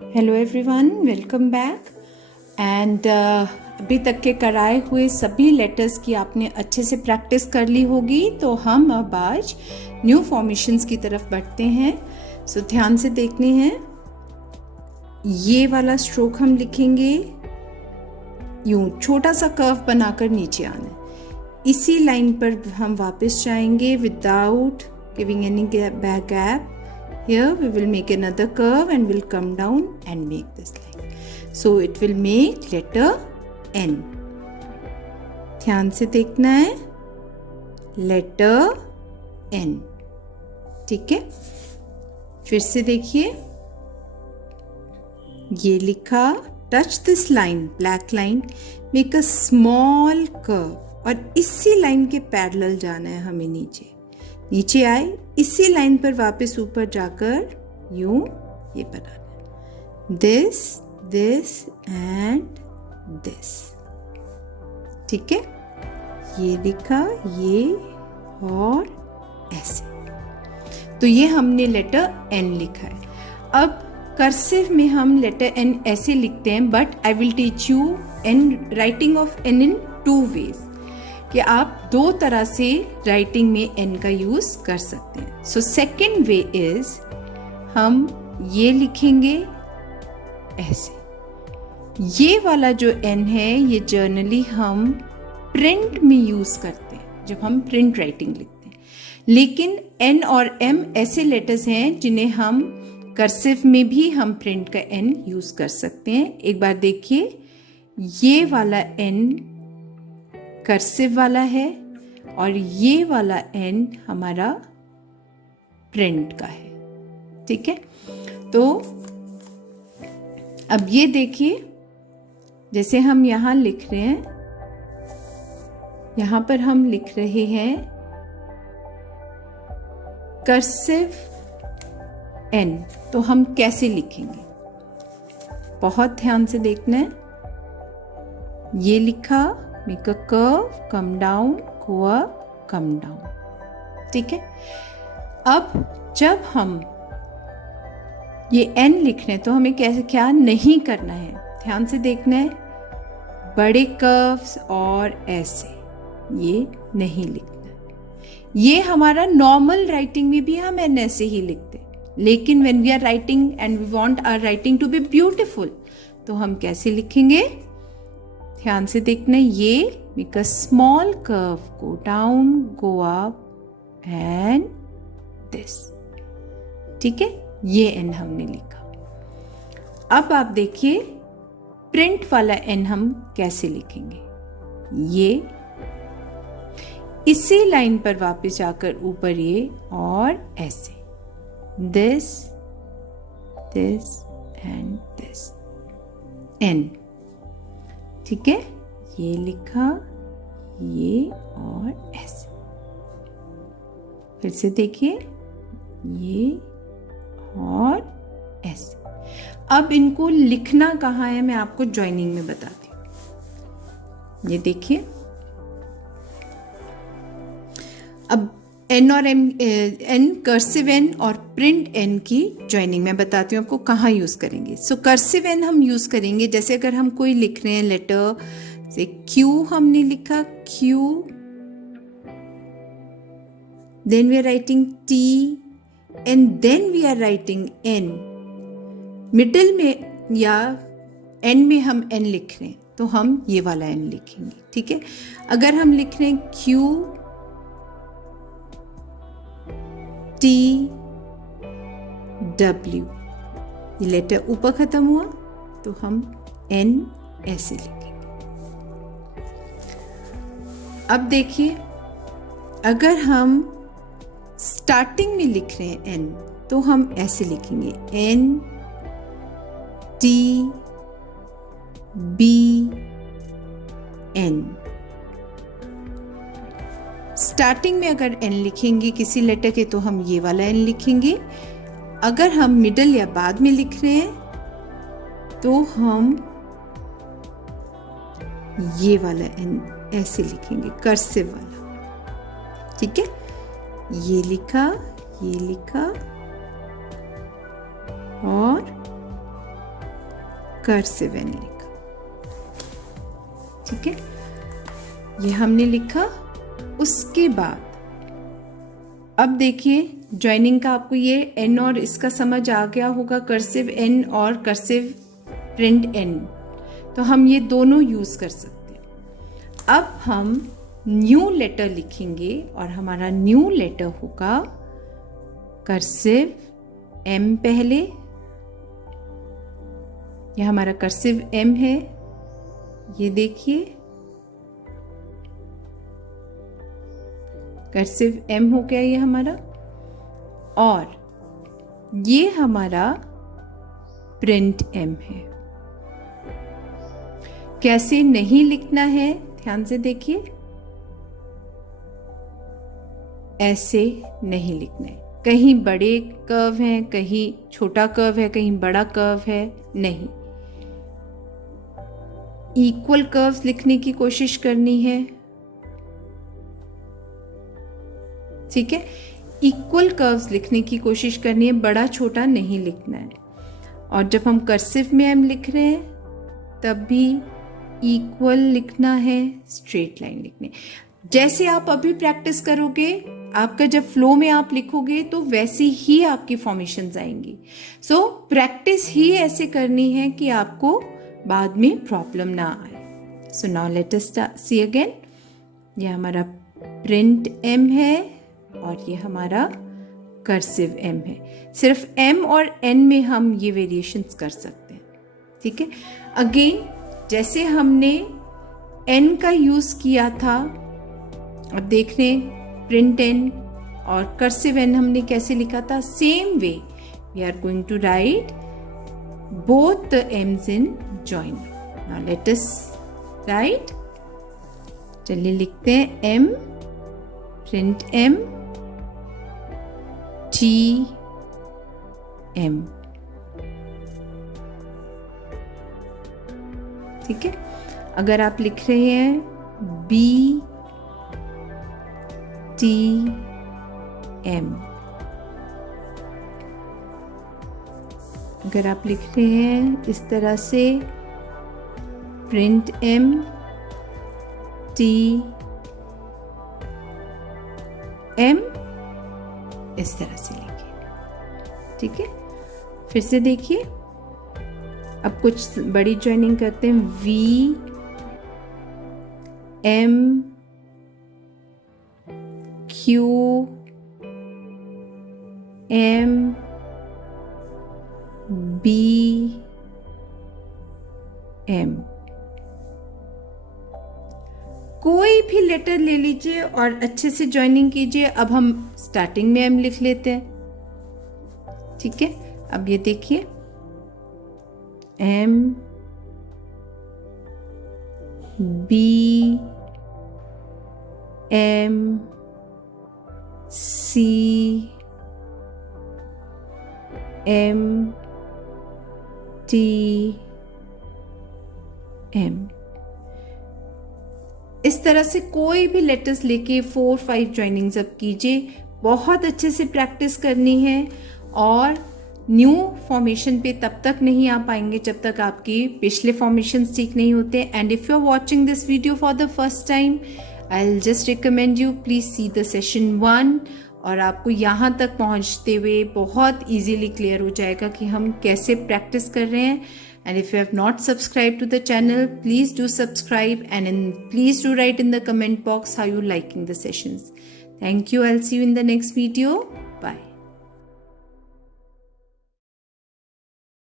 Hello everyone, welcome back. And अभी तक के कराए हुए सभी लेटर्स की आपने अच्छे से प्रैक्टिस कर ली होगी, तो हम अब आज न्यू फॉर्मेशंस की तरफ बढ़ते हैं। सो ध्यान से देखने हैं। ये वाला स्ट्रोक हम लिखेंगे, यूं छोटा सा कर्व बनाकर नीचे आना है। इसी लाइन पर हम वापस जाएंगे without giving any gap. Here we will make another curve and will come down and make this line. So it will make letter N. ध्यान से देखना है, letter N. ठीक है, फिर से देखिए, ये लिखा, touch this line, black line, make a small curve, और इसी लाइन के पैरेलल जाना है हमें। नीचे आए, इसी लाइन पर वापस ऊपर जाकर यूं ये बनाना, दिस दिस एंड दिस। ठीक है, ये लिखा, ये और ऐसे। तो ये हमने लेटर एन लिखा है। अब कर्सिव में हम लेटर एन ऐसे लिखते हैं, but I will teach you n writing of n in 2 ways, कि आप 2 तरह से राइटिंग में एन का यूज कर सकते हैं। सो सेकेंड वे इज, हम ये लिखेंगे ऐसे। ये वाला जो एन है, ये जर्नली हम प्रिंट में यूज करते हैं जब हम प्रिंट राइटिंग लिखते हैं। लेकिन एन और एम ऐसे लेटर्स हैं जिन्हें हम कर्सिव में भी हम प्रिंट का एन यूज कर सकते हैं। एक बार देखिए, ये वाला एन कर्सिव वाला है और ये वाला एन हमारा प्रिंट का है। ठीक है, तो अब ये देखिए, जैसे हम यहां लिख रहे हैं, यहां पर हम लिख रहे हैं कर्सिव एन, तो हम कैसे लिखेंगे, बहुत ध्यान से देखना है। ये लिखा, make a curve, come down, go up, come down। ठीक है, अब जब हम ये n लिख रहे हैं तो हमें कैसे क्या नहीं करना है, ध्यान से देखना है। बड़े कर्व्स और ऐसे ये नहीं लिखना है। ये हमारा नॉर्मल राइटिंग में भी हम n ऐसे ही लिखते हैं, लेकिन when we are writing and we want our writing to be beautiful, तो हम कैसे लिखेंगे, ध्यान से देखना। ये make a small curve, go down, go up and this। ठीक है, ये एन हमने लिखा। अब आप देखिए, प्रिंट वाला एन हम कैसे लिखेंगे। ये इसी लाइन पर वापस जाकर ऊपर ये और ऐसे, this this and this, n. ठीक है, ये लिखा, ये और ऐसे। फिर से देखिए, ये और ऐसे। अब इनको लिखना कहाँ है, मैं आपको ज्वाइनिंग में बताती हूँ। ये देखिए, अब एन और एन, कर्सिव एन और प्रिंट एन की ज्वाइनिंग मैं बताती हूँ आपको कहाँ यूज करेंगे। सो कर्सिव एन हम यूज करेंगे, जैसे अगर हम कोई लिख रहे हैं लेटर, से क्यू हमने लिखा, q, then we are writing t and then we are writing n. Middle में या एन में हम एन लिख रहे हैं तो हम ये वाला एन लिखेंगे। ठीक है, अगर हम लिख रहे हैं क्यू टी डब्ल्यू, ये लेटर ऊपर खत्म हुआ तो हम एन ऐसे लिखेंगे। अब देखिए, अगर हम स्टार्टिंग में लिख रहे हैं एन, तो हम ऐसे लिखेंगे, n t b n. Starting में अगर एन लिखेंगे किसी लेटर के, तो हम ये वाला एन लिखेंगे। अगर हम मिडल या बाद में लिख रहे हैं तो हम ये वाला एन ऐसे लिखेंगे, कर्सिव वाला। ठीक है, ये लिखा, ये लिखा और कर्सिव एन लिखा। ठीक है, ये हमने लिखा। उसके बाद अब देखिए ज्वाइनिंग का आपको ये एन और इसका समझ आ गया होगा, कर्सिव एन और कर्सिव प्रिंट एन। तो हम ये दोनों यूज कर सकते हैं। अब हम न्यू लेटर लिखेंगे और हमारा न्यू लेटर होगा कर्सिव एम पहले। यह हमारा कर्सिव एम है, ये देखिए कर्सिव एम हो गया ये हमारा। और ये हमारा प्रिंट एम है। कैसे नहीं लिखना है ध्यान से देखिए, ऐसे नहीं लिखना है। कहीं बड़े कर्व हैं, कहीं छोटा कर्व है, कहीं बड़ा कर्व है, नहीं, इक्वल कर्व्स लिखने की कोशिश करनी है। ठीक है, इक्वल कर्व्स लिखने की कोशिश करनी है, बड़ा छोटा नहीं लिखना है। और जब हम कर्सिव में एम लिख रहे हैं तब भी इक्वल लिखना है, स्ट्रेट लाइन लिखनी है। जैसे आप अभी प्रैक्टिस करोगे, आपका जब फ्लो में आप लिखोगे तो वैसी ही आपकी फॉर्मेशंस आएंगी। सो प्रैक्टिस ही ऐसे करनी है कि आपको बाद में प्रॉब्लम ना आए। सो नाउ लेट अस सी अगेन। ये हमारा प्रिंट एम है और ये हमारा कर्सिव एम है। सिर्फ एम और एन में हम ये वेरिएशंस कर सकते हैं। ठीक है, अगेन जैसे हमने एन का यूज किया था, अब देख रहे प्रिंट एन और कर्सिव एन हमने कैसे लिखा था, same way we are going to write both the m's in joining. Now let us write, चलिए लिखते हैं m, print m, t m. ठीक है, अगर आप लिख रहे हैं बी टी एम, अगर आप लिख रहे हैं इस तरह से प्रिंट एम टी एम, इस तरह से लिखिए। ठीक है, फिर से देखिए, अब कुछ बड़ी ज्वाइनिंग करते हैं। V m q m b m. कोई भी लेटर ले लीजिए और अच्छे से ज्वाइनिंग कीजिए। अब हम स्टार्टिंग में एम लिख लेते हैं। ठीक है, अब ये देखिए m b m c m t m. इस तरह से कोई भी लेटर्स लेके 4-5 ज्वाइनिंग्स अब कीजिए। बहुत अच्छे से प्रैक्टिस करनी है और न्यू फॉर्मेशन पे तब तक नहीं आ पाएंगे जब तक आपकी पिछले फॉर्मेशंस ठीक नहीं होते। And if you are watching this video for the first time, I will just recommend you please see the session 1 और आपको यहाँ तक पहुँचते हुए बहुत इजीली क्लियर हो जाएगा कि हम कैसे प्रैक्टिस कर रहे हैं। And if you have not subscribed to the channel, please do subscribe and please do write in the comment box how you liking the sessions. Thank you. I'll see you in the next video. Bye.